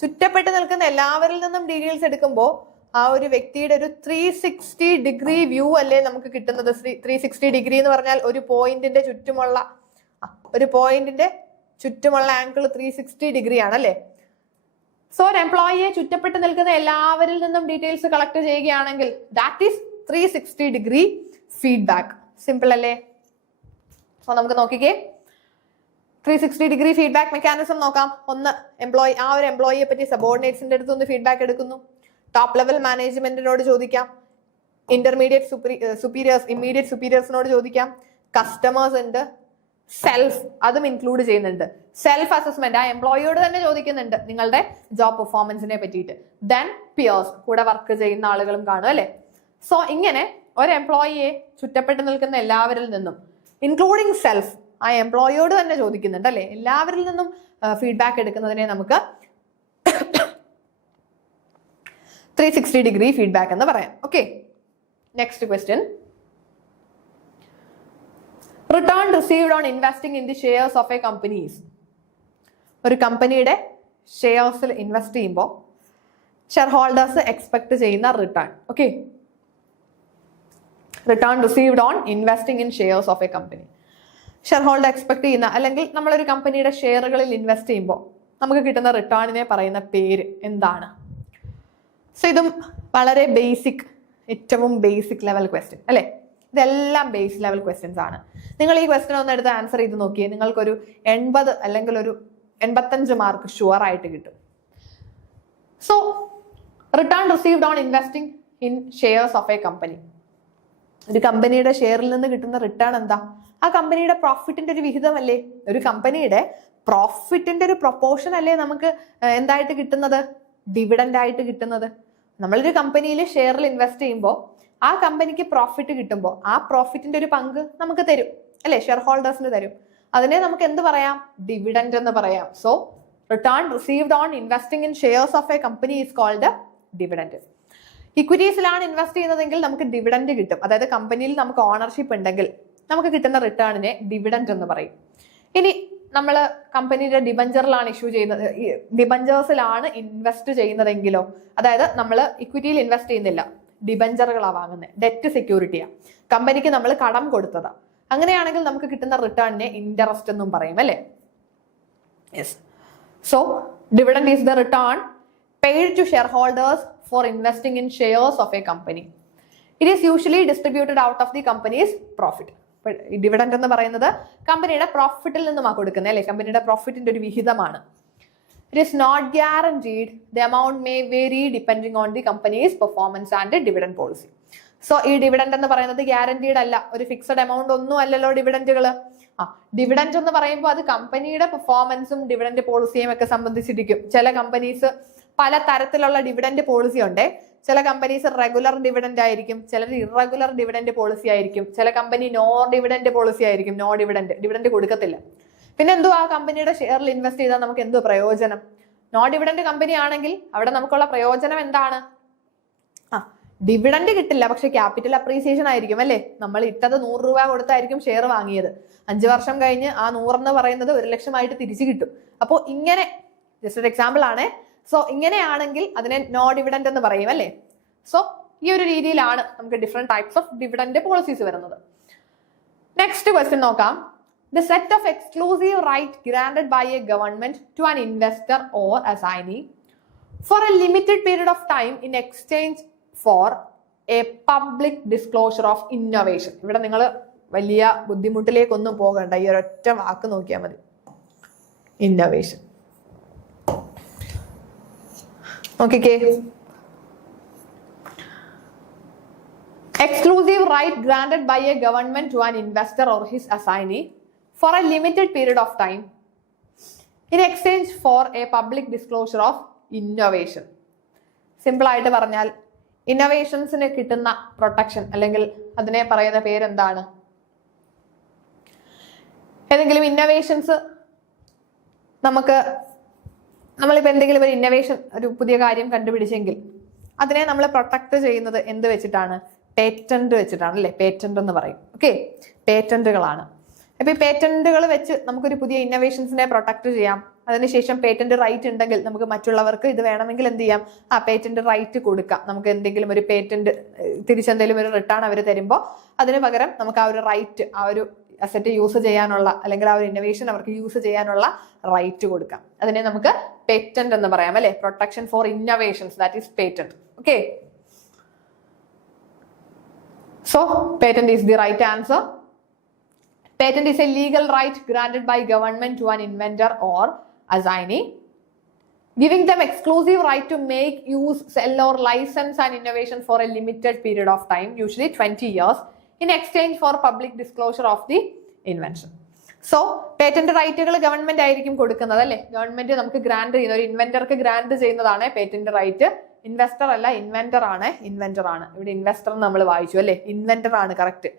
ചുറ്റപ്പെട്ട് നിൽക്കുന്ന എല്ലാവരിൽ നിന്നും ഡീറ്റെയിൽസ് എടുക്കുമ്പോൾ ആ ഒരു വ്യക്തിയുടെ ഒരു 360 ഡിഗ്രി വ്യൂ അല്ലേ നമുക്ക് കിട്ടുന്നത്. 360 ഡിഗ്രി എന്ന് പറഞ്ഞാൽ ഒരു പോയിന്റിന്റെ ചുറ്റുമുള്ള ആംഗിൾ 360 ഡിഗ്രി ആണല്ലേ? സോ ഒരു എംപ്ലോയിയെ ചുറ്റപ്പെട്ട് നിൽക്കുന്ന എല്ലാവരിൽ നിന്നും ഡീറ്റെയിൽസ് കളക്ട് ചെയ്യുകയാണെങ്കിൽ that is 360 degree feedback. Simple അല്ലേ? സോ നമുക്ക് നോക്കിക്കേ. 360 ഡിഗ്രി ഫീഡ്ബാക്ക് മെക്കാനിസം നോക്കാം. ഒന്ന്, ആ ഒരു എംപ്ലോയിയെ പറ്റി സബോർഡിനേറ്റ്സിന്റെ അടുത്ത് ഒന്ന് ഫീഡ്ബാക്ക് എടുക്കുന്നു. ടോപ്പ് ലെവൽ മാനേജ്മെന്റിനോട് ചോദിക്കാം, ഇന്റർമീഡിയറ്റ് സുപ്പീരിയേഴ്സ്, ഇമ്മീഡിയറ്റ് സുപ്പീരിയേഴ്സിനോട് ചോദിക്കാം, കസ്റ്റമേഴ്സ് ഉണ്ട്, സെൽഫ് അതും ഇൻക്ലൂഡ് ചെയ്യുന്നുണ്ട്. സെൽഫ് അസസ്മെന്റ് ആ എംപ്ലോയിയോട് തന്നെ ചോദിക്കുന്നുണ്ട് നിങ്ങളുടെ ജോബ് പെർഫോമൻസിനെ പറ്റിയിട്ട്. ദെൻ പിയേഴ്സ്, കൂടെ വർക്ക് ചെയ്യുന്ന ആളുകളും കാണും അല്ലെ? സോ ഇങ്ങനെ ഒരു എംപ്ലോയിയെ ചുറ്റപ്പെട്ട് നിൽക്കുന്ന എല്ലാവരിൽ നിന്നും ഇൻക്ലൂഡിങ് സെൽഫ് ആ എംപ്ലോയിയോട് തന്നെ ചോദിക്കുന്നുണ്ട് അല്ലെ? എല്ലാവരിൽ നിന്നും ഫീഡ്ബാക്ക് എടുക്കുന്നതിനെ നമുക്ക് 360 ഡിഗ്രി ഫീഡ്ബാക്ക് എന്ന് പറയാം. Okay, next question. Return received on investing in the shares of a company's. ഒരു കമ്പനിയുടെ ഷെയർസിൽ ഇൻവെസ്റ്റ് ചെയ്യുമ്പോൾ ഷെയർ ഹോൾഡേഴ്സ് എക്സ്പെക്ട് ചെയ്യുന്ന return. Okay, return received on investing in shares of a company. Share holder expect ചെയ്യുന്ന അല്ലെങ്കിൽ നമ്മളൊരു കമ്പനിയുടെ ഷെയറുകളിൽ ഇൻവെസ്റ്റ് ചെയ്യുമ്പോൾ നമുക്ക് കിട്ടുന്ന റിട്ടേണിനെ പറയുന്ന പേര് എന്താണ്? സോ ഇതും വളരെ ബേസിക്, ഏറ്റവും ബേസിക് ലെവൽ ക്വസ്റ്റ്യൻ അല്ലേ? ഇതെല്ലാം ബേസ് ലെവൽ ക്വസ്റ്റ്യൻസ് ആണ്. നിങ്ങൾ ഈ ക്വസ്റ്റ്യൻ ഒന്ന് എടുത്ത് ആൻസർ ചെയ്ത് നോക്കിയേ, നിങ്ങൾക്കൊരു 80 അല്ലെങ്കിൽ ഒരു 85 മാർക്ക് ഷുവർ ആയിട്ട് കിട്ടും. So return received on investing in shares of a company. ഒരു കമ്പനിയുടെ ഷെയറിൽ നിന്ന് കിട്ടുന്ന റിട്ടേൺ എന്താ? ആ കമ്പനിയുടെ പ്രോഫിറ്റിന്റെ ഒരു വിഹിതമല്ലേ? ഒരു കമ്പനിയുടെ പ്രോഫിറ്റിന്റെ ഒരു പ്രൊപ്പോർഷൻ അല്ലേ നമുക്ക് എന്തായിട്ട് കിട്ടുന്നത്? ഡിവിഡൻഡ് ആയിട്ട് കിട്ടുന്നത്. നമ്മളൊരു കമ്പനിയിൽ ഷെയറിൽ ഇൻവെസ്റ്റ് ചെയ്യുമ്പോൾ ആ കമ്പനിക്ക് പ്രോഫിറ്റ് കിട്ടുമ്പോൾ ആ പ്രോഫിറ്റിന്റെ ഒരു പങ്ക് നമുക്ക് തരും അല്ലെ? ഷെയർ ഹോൾഡേഴ്സിന് തരും. അതിനെ നമുക്ക് എന്ത് പറയാം? ഡിവിഡൻഡ് എന്ന് പറയാം. So return received on investing in shares of a company is called dividend. ഇക്വിറ്റീസിലാണ് ഇൻവെസ്റ്റ് ചെയ്യുന്നതെങ്കിൽ നമുക്ക് ഡിവിഡൻഡ് കിട്ടും. അതായത് കമ്പനിയിൽ നമുക്ക് ഓണർഷിപ്പ് ഉണ്ടെങ്കിൽ നമുക്ക് കിട്ടുന്ന റിട്ടേണിനെ ഡിവിഡൻഡ് എന്ന് പറയും. ഇനി നമ്മൾ കമ്പനിയുടെ ഡിബഞ്ചറിലാണ് ഇഷ്യൂ ചെയ്യുന്നത്, ഡിബഞ്ചേഴ്സിലാണ് ഇൻവെസ്റ്റ് ചെയ്യുന്നതെങ്കിലോ, അതായത് നമ്മൾ ഇക്വിറ്റിയിൽ ഇൻവെസ്റ്റ് ചെയ്യുന്നില്ല, ഡിബഞ്ചറുകളാണ് വാങ്ങുന്നത്, ഡെറ്റ് സെക്യൂരിറ്റിയാണ്, കമ്പനിക്ക് നമ്മൾ കടം കൊടുത്തതാ, അങ്ങനെയാണെങ്കിൽ നമുക്ക് കിട്ടുന്ന റിട്ടേണിനെ ഇൻട്രസ്റ്റ് എന്നും പറയും അല്ലേ? Yes. So dividend is the return paid to shareholders for investing in shares of a company. It is usually distributed out of the company's profit. Dividend എന്ന് പറയുന്നത് കമ്പനിയുടെ പ്രോഫിറ്റിൽ നിന്നുമാണ് കൊടുക്കുന്നത് അല്ലെ? കമ്പനിയുടെ പ്രോഫിറ്റിന്റെ ഒരു വിഹിതമാണ്. It is not guaranteed. The amount may vary depending on the company's performance and dividend policy. So ഈ ഡിവിഡൻഡ് എന്ന് പറയുന്നത് ഗ്യാരണ്ടീഡ് അല്ല, ഒരു ഫിക്സഡ് എമൗണ്ട് ഒന്നും അല്ലല്ലോ ഡിവിഡൻഡുകൾ. ഡിവിഡൻഡ് എന്ന് പറയുമ്പോൾ അത് കമ്പനിയുടെ പെർഫോമൻസും ഡിവിഡൻഡ് പോളിസിയും ഒക്കെ സംബന്ധിച്ചിരിക്കും. ചില കമ്പനീസ് പല തരത്തിലുള്ള ഡിവിഡൻഡ് പോളിസി ഉണ്ട്. ചില കമ്പനീസ് റെഗുലർ ഡിവിഡൻഡ് ആയിരിക്കും, ചിലർ ഇറഗുലർ ഡിവിഡൻഡ് പോളിസി ആയിരിക്കും, ചില കമ്പനി നോ ഡിവിഡൻഡ് പോളിസി ആയിരിക്കും, നോ ഡിവിഡൻഡ് കൊടുക്കത്തില്ല. പിന്നെ എന്തോ ആ കമ്പനിയുടെ ഷെയറിൽ ഇൻവെസ്റ്റ് ചെയ്താൽ നമുക്ക് എന്തോ പ്രയോജനം? നോ ഡിവിഡൻഡ് കമ്പനി ആണെങ്കിൽ അവിടെ നമുക്കുള്ള പ്രയോജനം എന്താണ്? ഡിവിഡൻഡ് കിട്ടില്ല, പക്ഷെ ക്യാപിറ്റൽ അപ്രീസിയേഷൻ ആയിരിക്കും അല്ലേ? നമ്മൾ ഇട്ടത് 100 രൂപ കൊടുത്തായിരിക്കും ഷെയർ വാങ്ങിയത്, 5 വർഷം കഴിഞ്ഞ് ആ 100 എന്ന് പറയുന്നത് 1 ലക്ഷമായിട്ട് തിരിച്ചു കിട്ടും. അപ്പോൾ ഇങ്ങനെ ജസ്റ്റ് ഒരു എക്സാമ്പിൾ ആണ്. സോ ഇങ്ങനെയാണെങ്കിൽ അതിനെ നോ ഡിവിഡൻഡ് എന്ന് പറയും അല്ലേ? സോ ഈ ഒരു രീതിയിലാണ് നമുക്ക് different types of dividend policies വരുന്നത്. നെക്സ്റ്റ് ക്വസ്റ്റ്യൻ നോക്കാം. The set of exclusive right granted by a government to an investor or assignee for a limited period of time in exchange for a public disclosure of innovation. ഇവിടെ നിങ്ങൾ വലിയ ബുദ്ധിമുട്ടിലേക്കൊന്നും പോകണ്ട, ഈ ഒരൊറ്റ വാക്ക് നോക്കിയാൽ മതി, ഇന്നോവേഷൻ. നോക്കിക്കേ, exclusive right granted by a government to an investor or his assignee for a limited period of time in exchange for a public disclosure of innovation. Simple ആയിട്ട് പറഞ്ഞാൽ ഇന്നോവേഷൻസിന് കിട്ടുന്ന പ്രൊട്ടക്ഷൻ അല്ലെങ്കിൽ അതിനെ പറയുന്ന പേരെന്താണ്? ഏതെങ്കിലും ഇന്നോവേഷൻസ് നമ്മളിപ്പോൾ എന്തെങ്കിലും ഒരു ഇന്നോവേഷൻ, ഒരു പുതിയ കാര്യം കണ്ടുപിടിച്ചെങ്കിൽ അതിനെ നമ്മൾ പ്രൊട്ടക്ട് ചെയ്യുന്നത് എന്ത് വെച്ചിട്ടാണ്? പേറ്റന്റ് വെച്ചിട്ടാണ് അല്ലേ? പേറ്റന്റ് എന്ന് പറയും. ഓക്കെ, പേറ്റന്റുകളാണ്. അപ്പൊ ഈ പേറ്റന്റുകൾ വെച്ച് നമുക്കൊരു പുതിയ ഇന്നോവേഷൻസിനെ പ്രൊട്ടക്ട് ചെയ്യാം. അതിനുശേഷം പേറ്റന്റ് റൈറ്റ് ഉണ്ടെങ്കിൽ നമുക്ക് മറ്റുള്ളവർക്ക് ഇത് വേണമെങ്കിൽ എന്ത് ചെയ്യാം? പേറ്റന്റ് റൈറ്റ് കൊടുക്കാം. നമുക്ക് എന്തെങ്കിലും ഒരു പേറ്റന്റ് തിരിച്ചെന്തെങ്കിലും ഒരു റിട്ടേൺ അവർ തരുമ്പോൾ അതിന് പകരം നമുക്ക് ആ ഒരു റൈറ്റ്, ആ ഒരു അസറ്റ് യൂസ് ചെയ്യാനുള്ള അല്ലെങ്കിൽ ആ ഒരു ഇന്നോവേഷൻ അവർക്ക് യൂസ് ചെയ്യാനുള്ള റൈറ്റ് കൊടുക്കാം. അതിനെ നമുക്ക് പേറ്റന്റ് എന്ന് പറയാം അല്ലെ? Protection for innovations, that is patent. Okay, so patent is the right answer. Patent is a legal right granted by government to an inventor or assignee, giving them exclusive right to make, use, sell or license an innovation for a limited period of time, usually 20 years, in exchange for public disclosure of the invention. So patent റൈറ്റുകൾ ഗവൺമെന്റ് ആയിരിക്കും കൊടുക്കുന്നത് അല്ലെ? ഗവൺമെന്റ് നമുക്ക് ഗ്രാന്റ് ചെയ്യുന്ന, ഒരു ഇൻവെന്റർക്ക് ഗ്രാന്റ് ചെയ്യുന്നതാണ് പേറ്റന്റ് റൈറ്റ്. ഇൻവെസ്റ്റർ അല്ല, ഇൻവെന്റർ ആണ്. ഇവിടെ ഇൻവെസ്റ്റർ നമ്മൾ വായിച്ചു അല്ലെ? ഇൻവെന്റർ ആണ് കറക്റ്റ്.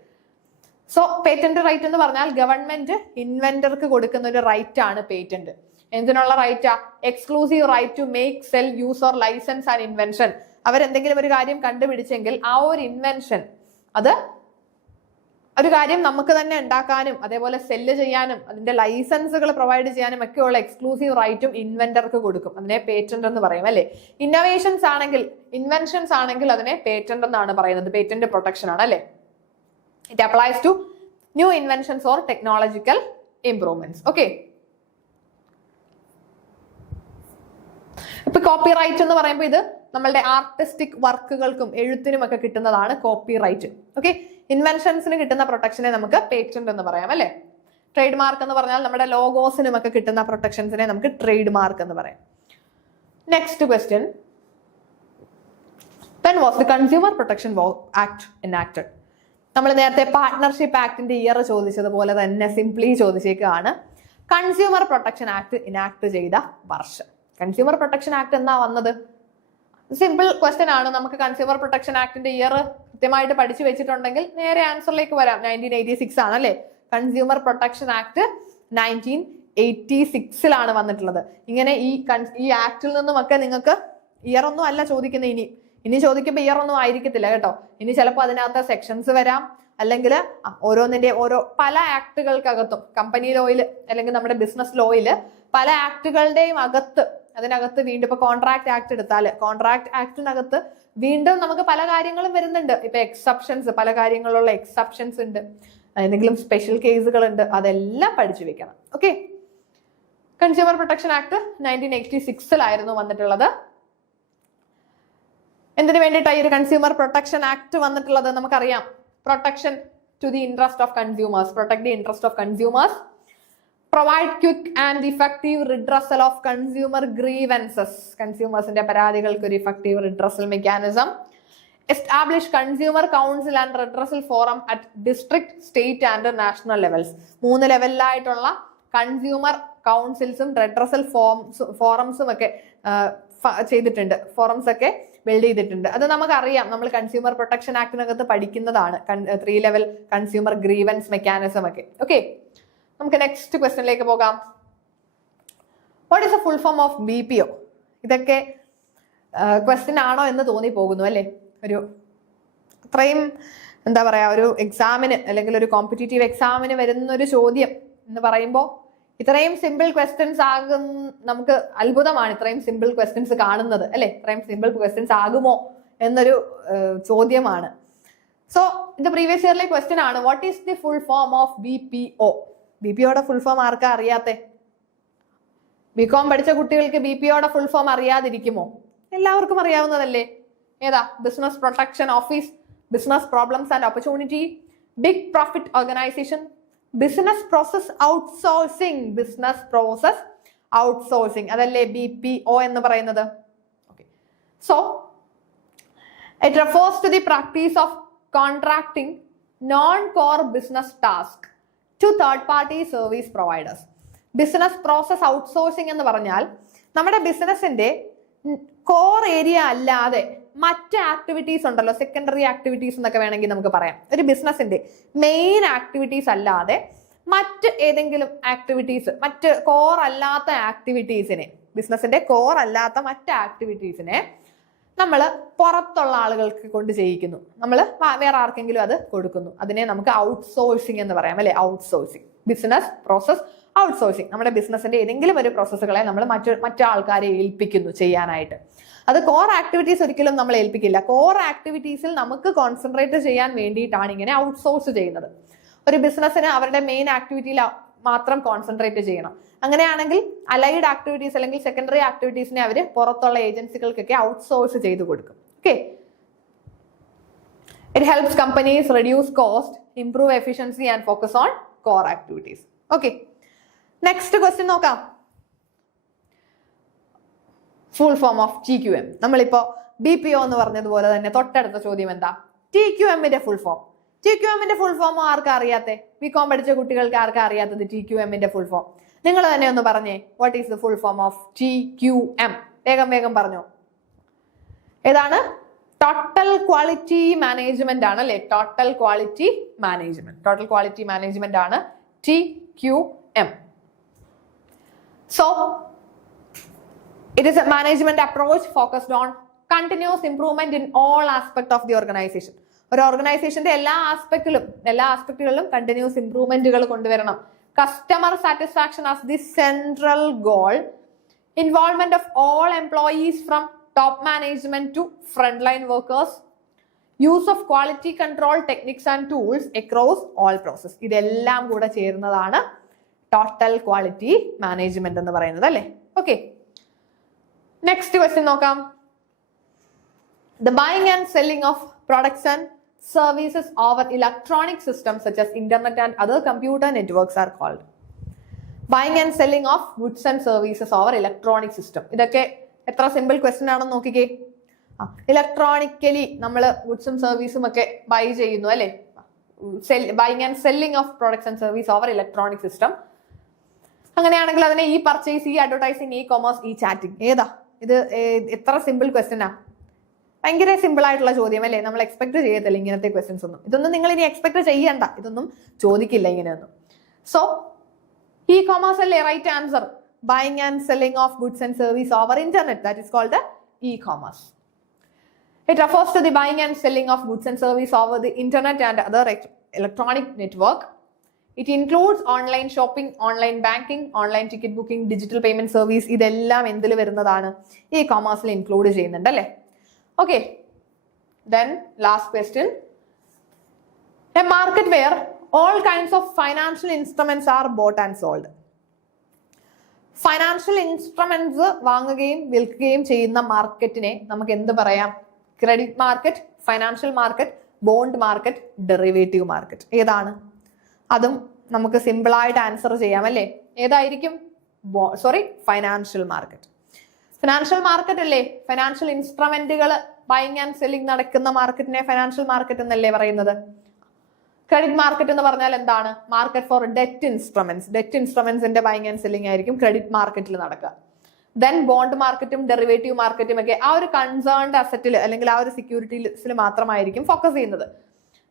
സോ പേറ്റന്റ് റൈറ്റ് എന്ന് പറഞ്ഞാൽ ഗവൺമെന്റ് ഇൻവെന്റർക്ക് കൊടുക്കുന്ന ഒരു റൈറ്റ് ആണ് പേറ്റന്റ്. എന്തിനുള്ള റൈറ്റാ? Exclusive right to make, sell, use or license an invention. അവരെന്തെങ്കിലും ഒരു കാര്യം കണ്ടുപിടിച്ചെങ്കിൽ ആ ഒരു ഇൻവെൻഷൻ, അത് ഒരു കാര്യം നമുക്ക് തന്നെ ഉണ്ടാക്കാനും അതേപോലെ സെല്ല് ചെയ്യാനും അതിന്റെ ലൈസൻസുകൾ പ്രൊവൈഡ് ചെയ്യാനും ഒക്കെയുള്ള എക്സ്ക്ലൂസീവ് റൈറ്റും ഇൻവെന്റർക്ക് കൊടുക്കും. അതിനെ പേറ്റന്റ് എന്ന് പറയും അല്ലെ? ഇന്നോവേഷൻസ് ആണെങ്കിൽ, ഇൻവെൻഷൻസ് ആണെങ്കിൽ അതിനെ പേറ്റന്റ് എന്നാണ് പറയുന്നത്. പേറ്റന്റ് പ്രൊട്ടക്ഷൻ ആണ് അല്ലെ? It applies to new inventions or technological improvements. Okay. ഇപ്പൊ കോപ്പി റൈറ്റ് എന്ന് പറയുമ്പോൾ ഇത് നമ്മളുടെ ആർട്ടിസ്റ്റിക് വർക്കുകൾക്കും എഴുത്തിനും ഒക്കെ കിട്ടുന്നതാണ് കോപ്പി റൈറ്റ്. ഓക്കെ, ഇൻവെൻഷൻസിന് കിട്ടുന്ന പ്രൊട്ടക്ഷനെ നമുക്ക് പേറ്റന്റ് എന്ന് പറയാം അല്ലെ. ട്രേഡ് മാർക്ക് എന്ന് പറഞ്ഞാൽ നമ്മുടെ ലോഗോസിനും ഒക്കെ കിട്ടുന്ന പ്രൊട്ടക്ഷൻസിനെ നമുക്ക് ട്രേഡ് മാർക്ക് എന്ന് പറയാം. Next question, when was the Consumer Protection Act enacted? നമ്മൾ നേരത്തെ പാർട്ട്ണർഷിപ്പ് ആക്ടിന്റെ ഇയർ ചോദിച്ചതുപോലെ തന്നെ സിംപ്ലി ചോദിച്ചേക്കാണ് കൺസ്യൂമർ പ്രൊട്ടക്ഷൻ ആക്ട് ഇനാക്ട് ചെയ്ത വർഷം. കൺസ്യൂമർ പ്രൊട്ടക്ഷൻ ആക്ട് എന്നാ വന്നത്? സിമ്പിൾ ക്വസ്റ്റ്യൻ ആണ്. നമുക്ക് കൺസ്യൂമർ പ്രൊട്ടക്ഷൻ ആക്ടിന്റെ ഇയർ കൃത്യമായിട്ട് പഠിച്ചു വെച്ചിട്ടുണ്ടെങ്കിൽ നേരെ ആൻസറിലേക്ക് വരാം. 1986 ആണ് അല്ലെ കൺസ്യൂമർ പ്രൊട്ടക്ഷൻ ആക്ട്. 1986 വന്നിട്ടുള്ളത്. ഇങ്ങനെ ഈ ആക്ടിൽ നിന്നുമൊക്കെ നിങ്ങൾക്ക് ഇയർ ഒന്നും അല്ല ചോദിക്കുന്നത്. ഇനി ചോദിക്കുമ്പോൾ ഇയർ ഒന്നും ആയിരിക്കത്തില്ല കേട്ടോ. ഇനി ചിലപ്പോൾ അതിനകത്ത് സെക്ഷൻസ് വരാം, അല്ലെങ്കിൽ ഓരോന്നിന്റെ പല ആക്ടുകൾക്കകത്തും കമ്പനി ലോയിൽ അല്ലെങ്കിൽ നമ്മുടെ ബിസിനസ് ലോയിൽ പല ആക്ടുകളുടെയും അതിനകത്ത് വീണ്ടും ഇപ്പൊ കോൺട്രാക്ട് ആക്ട് എടുത്താൽ കോൺട്രാക്ട് ആക്ടിനകത്ത് വീണ്ടും നമുക്ക് പല കാര്യങ്ങളും വരുന്നുണ്ട്. ഇപ്പൊ എക്സെപ്ഷൻസ്, പല കാര്യങ്ങളുള്ള എക്സെപ്ഷൻസ് ഉണ്ട്, എന്തെങ്കിലും സ്പെഷ്യൽ കേസുകൾ ഉണ്ട്, അതെല്ലാം പഠിച്ചു വെക്കണം. ഓക്കെ, കൺസ്യൂമർ പ്രൊട്ടക്ഷൻ ആക്ട് 1986 വന്നിട്ടുള്ളത്. എന്തിനു വേണ്ടിയിട്ടാണ് ഈ ഒരു കൺസ്യൂമർ പ്രൊട്ടക്ഷൻ ആക്ട് വന്നിട്ടുള്ളത്? നമുക്കറിയാം, protection to the interest of consumers, protect the interest of consumers, provide quick and effective redressal of consumer grievances, കൺസ്യൂമേഴ്സിന്റെ പരാതികൾക്ക് ഒരു effective redressal mechanism, establish consumer council and redressal forum at district, state and national levels. 3 ലെവലിലായിട്ടുള്ള കൺസ്യൂമർ കൗൺസിൽസും റിഡ്രസൽ ഫോറംസും ഒക്കെ ചെയ്തിട്ടുണ്ട്, ഫോറംസ് ഒക്കെ ബിൽഡ് ചെയ്തിട്ടുണ്ട്. അത് നമുക്കറിയാം, നമ്മൾ കൺസ്യൂമർ പ്രൊട്ടക്ഷൻ ആക്ടിനകത്ത് പഠിക്കുന്നതാണ് 3 ലെവൽ കൺസ്യൂമർ ഗ്രീവൻസ് മെക്കാനിസം ഒക്കെ. ഓക്കെ, നമുക്ക് നെക്സ്റ്റ് ക്വസ്റ്റ്യനിലേക്ക് പോകാം. What is A full form of BPO? ഇതൊക്കെ ക്വസ്റ്റ്യൻ ആണോ എന്ന് തോന്നി പോകുന്നു അല്ലെ. അത്രയും എന്താ പറയാ, ഒരു എക്സാമിന് അല്ലെങ്കിൽ ഒരു കോമ്പറ്റീറ്റീവ് എക്സാമിന് വരുന്ന ഒരു ചോദ്യം എന്ന് പറയുമ്പോൾ ഇത്രയും സിമ്പിൾ ക്വസ്റ്റ്യൻസ് നമുക്ക് അത്ഭുതമാണ്. ഇത്രയും സിമ്പിൾ ക്വസ്റ്റ്യൻസ് കാണുന്നത് അല്ലെ. ഇത്രയും സിമ്പിൾ ക്വസ്റ്റ്യൻസ് ആകുമോ എന്നൊരു ചോദ്യമാണ്. സോ ഇത് പ്രീവിയസ് ഇയറിലെ ക്വസ്റ്റ്യൻ ആണ്. What is the full form of BPO? BPOയുടെ ഫുൾ ഫോം ആർക്കാ അറിയാത്തെ? BCom പഠിച്ച കുട്ടികൾക്ക് BPOയുടെ ഫുൾ ഫോം അറിയാതിരിക്കുമോ? എല്ലാവർക്കും അറിയാവുന്നതല്ലേ. ഏതാ? Business protection office, business problems and opportunity, big profit organisation, business process outsourcing, business process outsourcing, അതല്ലേ BPO എന്ന് പറയുന്നത്. So it refers to the practice of contracting non core business task to third party service providers. Business process outsourcing എന്ന് പറഞ്ഞാൽ നമ്മുടെ ബിസിനസിന്റെ കോർ ഏരിയ അല്ലാതെ മറ്റ് ആക്ടിവിറ്റീസ് ഉണ്ടല്ലോ, സെക്കൻഡറി ആക്ടിവിറ്റീസ് എന്നൊക്കെ വേണമെങ്കിൽ നമുക്ക് പറയാം. ഒരു ബിസിനസിന്റെ മെയിൻ ആക്ടിവിറ്റീസ് അല്ലാതെ മറ്റ് ഏതെങ്കിലും ആക്ടിവിറ്റീസ്, മറ്റ് കോർ അല്ലാത്ത ആക്ടിവിറ്റീസിനെ, ബിസിനസിന്റെ കോർ അല്ലാത്ത മറ്റ് ആക്ടിവിറ്റീസിനെ നമ്മൾ പുറത്തുള്ള ആളുകൾക്ക് കൊണ്ട് ചെയ്യിക്കുന്നു, നമ്മൾ വേറെ ആർക്കെങ്കിലും അത് കൊടുക്കുന്നു. അതിനെ നമുക്ക് ഔട്ട്സോഴ്സിംഗ് എന്ന് പറയാം അല്ലെ. Outsourcing, business process outsourcing. നമ്മുടെ ബിസിനസിന്റെ ഏതെങ്കിലും ഒരു പ്രോസസ്സുകളെ നമ്മൾ മറ്റു ആൾക്കാരെ ഏൽപ്പിക്കുന്നു ചെയ്യാനായിട്ട്. അത് കോർ ആക്ടിവിറ്റീസ് ഒരിക്കലും നമ്മൾ ഏൽപ്പിക്കില്ല. കോർ ആക്ടിവിറ്റീസിൽ നമുക്ക് കോൺസെൻട്രേറ്റ് ചെയ്യാൻ വേണ്ടിയിട്ടാണ് ഇങ്ങനെ ഔട്ട്സോഴ്സ് ചെയ്യുന്നത്. ഒരു ബിസിനസ്സിന് അവരുടെ മെയിൻ ആക്ടിവിറ്റിയിൽ മാത്രം കോൺസെൻട്രേറ്റ് ചെയ്യണം. അങ്ങനെയാണെങ്കിൽ അലൈഡ് ആക്ടിവിറ്റീസ് അല്ലെങ്കിൽ സെക്കൻഡറി ആക്ടിവിറ്റീസിനെ അവർ പുറത്തുള്ള ഏജൻസികൾക്കൊക്കെ ഔട്ട്സോഴ്സ് ചെയ്ത് കൊടുക്കും. Okay, it helps companies reduce cost, improve efficiency and focus on core activities. Okay, next question നോക്കാം. Full form of TQM. നമ്മളിപ്പോ BPO എന്ന് പറഞ്ഞതുപോലെ തന്നെ തൊട്ടടുത്ത ചോദ്യം എന്താ? TQMന്റെ ഫുൾ ഫോം. TQMന്റെ ഫുൾ ഫോം ആർക്കാ അറിയാത്തെ? BCom പഠിച്ച കുട്ടികൾക്ക് ആർക്കാ അറിയാത്തത് TQMന്റെ ഫുൾ ഫോം? നിങ്ങൾ തന്നെ ഒന്ന് പറഞ്ഞേ. What is the full form of TQM? വേഗം പറഞ്ഞോ. ഏതാണ്? ടോട്ടൽ ക്വാളിറ്റി മാനേജ്മെന്റ് ആണ് അല്ലെ. ടോട്ടൽ ക്വാളിറ്റി മാനേജ്മെന്റ് ആണ് TQM. So it is a management approach focused on continuous improvement in all aspects of the organization. ഒരു ഓർഗനൈസേഷന്റെ എല്ലാ ആസ്പെക്ടുകളിലും കണ്ടിന്യൂസ് ഇംപ്രൂവ്മെന്റുകൾ കൊണ്ടുവരണം. Customer satisfaction as the central goal. Involvement of all employees from top management to front line workers. Use of quality control techniques and tools across all process. ഇതെല്ലാം കൂടെ ചേരുന്നതാണ് ടോട്ടൽ ക്വാളിറ്റി മാനേജ്മെന്റ് എന്ന് പറയുന്നത് അല്ലേ. ഓക്കെ, നെക്സ്റ്റ് ക്വസ്റ്റ്യൻ നോക്കാം. The buying and selling of products and services over electronic systems such as internet and other computer networks are called. Buying and selling of goods and services over electronic system. ഇതൊക്കെ എത്ര സിമ്പിൾ ക്വസ്റ്റ്യൻ ആണെന്ന് നോക്കിക്കേ. ഇലക്ട്രോണിക്കലി നമ്മൾ ഗുഡ്സും സർവീസും ഒക്കെ ബൈ ചെയ്യുന്നു അല്ലെ. Buying and selling of products and service over electronic system. അങ്ങനെയാണെങ്കിൽ അതിനെ ഈ പർച്ചേസ്, ഈ അഡ്വർടൈസിങ്, ഈ കൊമേഴ്സ്, ഈ ചാറ്റിംഗ് ഏതാ? ഇത് എത്ര സിമ്പിൾ ക്വസ്റ്റ്യനാ. ഭയങ്കര സിമ്പിൾ ആയിട്ടുള്ള ചോദ്യം അല്ലേ. നമ്മൾ എക്സ്പെക്ട് ചെയ്യത്തില്ല ഇങ്ങനത്തെ ക്വസ്റ്റ്യൻസ് ഒന്നും. ഇതൊന്നും നിങ്ങൾ ഇനി എക്സ്പെക്ട് ചെയ്യണ്ട, ഇതൊന്നും ചോദിക്കില്ല ഇങ്ങനെയൊന്നും. സോ ഈ കൊമേഴ്സ് അല്ലേ right answer. Buying and selling of goods and service over internet, that is called e commerce. It refers to the buying and selling of goods and service over the internet and other electronic network. It includes online shopping, online banking, online ticket booking, digital payment service. ഇതെല്ലാം എന്തിൽ വരുന്നതാണ്? ഈ കൊമേഴ്സിൽ ഇൻക്ലൂഡ് ചെയ്യുന്നുണ്ട് അല്ലേ. Okay, then last question. A market where all kinds of financial instruments are bought and sold. Financial instruments വാങ്ങുകയും വിൽക്കുകയും ചെയ്യുന്ന മാർക്കറ്റിനെ നമുക്ക് എന്ത് പറയാം? Credit market, financial market, bond market, derivative market. ഏതാണ്? അതും നമുക്ക് സിമ്പിൾ ആയിട്ട് ആൻസർ ചെയ്യാം അല്ലേ. ഏതായിരിക്കും? Financial market. ഫിനാൻഷ്യൽ മാർക്കറ്റ് അല്ലേ. ഫൈനാൻഷ്യൽ ഇൻസ്ട്രുമെന്റുകൾ ബൈങ് ആൻഡ് സെല്ലിംഗ് നടക്കുന്ന മാർക്കറ്റിനെ ഫൈനാൻഷ്യൽ മാർക്കറ്റ് എന്നല്ലേ പറയുന്നത്. ക്രെഡിറ്റ് മാർക്കറ്റ് എന്ന് പറഞ്ഞാൽ എന്താണ്? Market for debt instruments. Debt ഇൻസ്ട്രുമെന്റ്സിന്റെ ബൈങ് ആൻഡ് സെല്ലിംഗ് ആയിരിക്കും ക്രെഡിറ്റ് മാർക്കറ്റിൽ നടക്കുക. ദെൻ ബോണ്ട് മാർക്കറ്റും ഡെറിവേറ്റീവ് മാർക്കറ്റും ഒക്കെ ആ ഒരു കൺസേൺഡ് അസറ്റിൽ അല്ലെങ്കിൽ ആ ഒരു സെക്യൂരിറ്റീസിൽ മാത്രമായിരിക്കും ഫോക്കസ് ചെയ്യുന്നത്.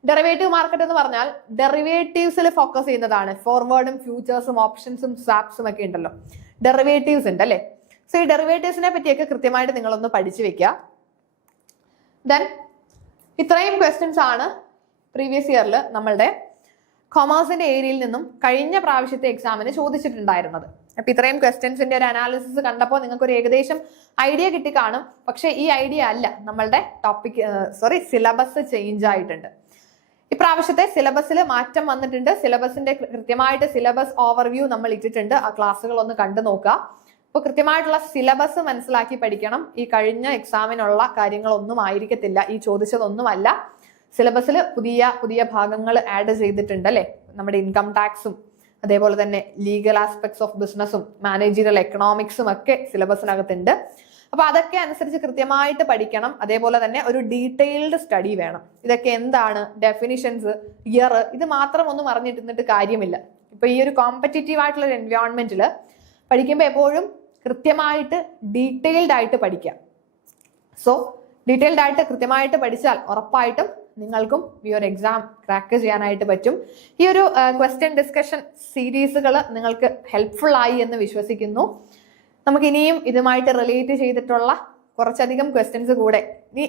ഡെറിവേറ്റീവ് മാർക്കറ്റ് എന്ന് പറഞ്ഞാൽ ഡെറിവേറ്റീവ്സിൽ ഫോക്കസ് ചെയ്യുന്നതാണ്. ഫോർവേഡും ഫ്യൂച്ചേഴ്സും ഓപ്ഷൻസും സ്വാപ്സും ഒക്കെ ഉണ്ടല്ലോ, ഡെറിവേറ്റീവ്സ് ഉണ്ട് അല്ലേ. സോ ഈ ഡെറിവേറ്റീവ്സിനെ പറ്റിയൊക്കെ കൃത്യമായിട്ട് നിങ്ങളൊന്ന് പഠിച്ചു വെക്കുക. ദെൻ ഇത്രയും ക്വസ്റ്റ്യൻസ് ആണ് പ്രീവിയസ് ഇയറിൽ നമ്മളുടെ കൊമേഴ്സിന്റെ ഏരിയയിൽ നിന്നും കഴിഞ്ഞ പ്രാവശ്യത്തെ എക്സാമിന് ചോദിച്ചിട്ടുണ്ടായിരുന്നത്. അപ്പൊ ഇത്രയും ക്വസ്റ്റ്യൻസിന്റെ ഒരു അനാലിസിസ് കണ്ടപ്പോൾ നിങ്ങൾക്ക് ഒരു ഏകദേശം ഐഡിയ കിട്ടി കാണും. പക്ഷെ ഈ ഐഡിയ അല്ല, നമ്മളുടെ സിലബസ് ചേഞ്ച് ആയിട്ടുണ്ട്. ഇപ്രാവശ്യത്തെ സിലബസിൽ മാറ്റം വന്നിട്ടുണ്ട്. സിലബസിന്റെ കൃത്യമായിട്ട് സിലബസ് ഓവർവ്യൂ നമ്മൾ ഇട്ടിട്ടുണ്ട്. ആ ക്ലാസ്സുകൾ ഒന്ന് കണ്ടു നോക്കുക. അപ്പൊ കൃത്യമായിട്ടുള്ള സിലബസ് മനസ്സിലാക്കി പഠിക്കണം. ഈ കഴിഞ്ഞ എക്സാമിനുള്ള കാര്യങ്ങളൊന്നും ആയിരിക്കത്തില്ല, ഈ ചോദിച്ചതൊന്നുമല്ല. സിലബസിൽ പുതിയ പുതിയ ഭാഗങ്ങൾ ആഡ് ചെയ്തിട്ടുണ്ട് അല്ലെ. നമ്മുടെ ഇൻകം ടാക്സും അതേപോലെ തന്നെ ലീഗൽ ആസ്പെക്ട്സ് ഓഫ് ബിസിനസ്സും മാനേജറിയൽ എക്കണോമിക്സും ഒക്കെ സിലബസിനകത്തുണ്ട്. അപ്പൊ അതൊക്കെ അനുസരിച്ച് കൃത്യമായിട്ട് പഠിക്കണം. അതേപോലെ തന്നെ ഒരു ഡീറ്റെയിൽഡ് സ്റ്റഡി വേണം. ഇതൊക്കെ എന്താണ്, ഡെഫിനിഷൻസ്, ഇയർ, ഇത് മാത്രം ഒന്നും അറിഞ്ഞിരുന്നിട്ട് കാര്യമില്ല. ഇപ്പൊ ഈ ഒരു കോമ്പറ്റീറ്റീവ് ആയിട്ടുള്ള ഒരു എൻവയോൺമെന്റിൽ പഠിക്കുമ്പോൾ എപ്പോഴും കൃത്യമായിട്ട് ഡീറ്റെയിൽഡ് ആയിട്ട് പഠിക്കാം. സോ ഡീറ്റെയിൽഡ് ആയിട്ട് കൃത്യമായിട്ട് പഠിച്ചാൽ ഉറപ്പായിട്ടും നിങ്ങൾക്കും ഈ ഒരു എക്സാം ക്രാക്ക് ചെയ്യാനായിട്ട് പറ്റും. ഈ ഒരു ക്വസ്റ്റ്യൻ ഡിസ്കഷൻ സീരീസുകൾ നിങ്ങൾക്ക് ഹെൽപ്ഫുൾ ആയി എന്ന് വിശ്വസിക്കുന്നു. നമുക്ക് ഇനിയും ഇതുമായിട്ട് റിലേറ്റ് ചെയ്തിട്ടുള്ള കുറച്ചധികം ക്വസ്റ്റ്യൻസ് കൂടെ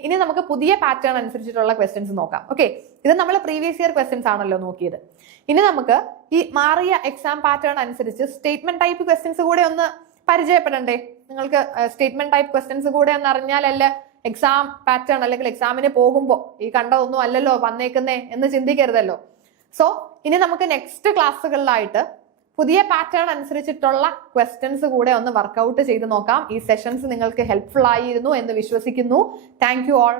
ഇനി നമുക്ക് പുതിയ പാറ്റേൺ അനുസരിച്ചിട്ടുള്ള ക്വസ്റ്റ്യൻസ് നോക്കാം. ഓക്കെ, ഇത് നമ്മൾ പ്രീവിയസ് ഇയർ ക്വസ്റ്റ്യൻസ് ആണല്ലോ നോക്കിയത്. ഇനി നമുക്ക് ഈ മാറിയ എക്സാം പാറ്റേൺ അനുസരിച്ച് സ്റ്റേറ്റ്മെന്റ് ടൈപ്പ് ക്വസ്റ്റ്യൻസ് കൂടെ ഒന്ന് പരിചയപ്പെടണ്ടേ? നിങ്ങൾക്ക് സ്റ്റേറ്റ്മെന്റ് ടൈപ്പ് ക്വസ്റ്റ്യൻസ് കൂടെ ഒന്ന് അറിഞ്ഞാലല്ലേ എക്സാം പാറ്റേൺ അല്ലെങ്കിൽ എക്സാമിന് പോകുമ്പോൾ ഈ കണ്ടതൊന്നും അല്ലല്ലോ വന്നേക്കുന്നേ എന്ന് ചിന്തിക്കരുതല്ലോ. സോ ഇനി നമുക്ക് നെക്സ്റ്റ് ക്ലാസ്സുകളിലായിട്ട് പുതിയ പാറ്റേൺ അനുസരിച്ചിട്ടുള്ള ക്വസ്റ്റ്യൻസ് കൂടെ ഒന്ന് വർക്ക്ഔട്ട് ചെയ്ത് നോക്കാം. ഈ സെഷൻസ് നിങ്ങൾക്ക് ഹെൽപ്ഫുൾ ആയിരുന്നു എന്ന് വിശ്വസിക്കുന്നു. Thank you all.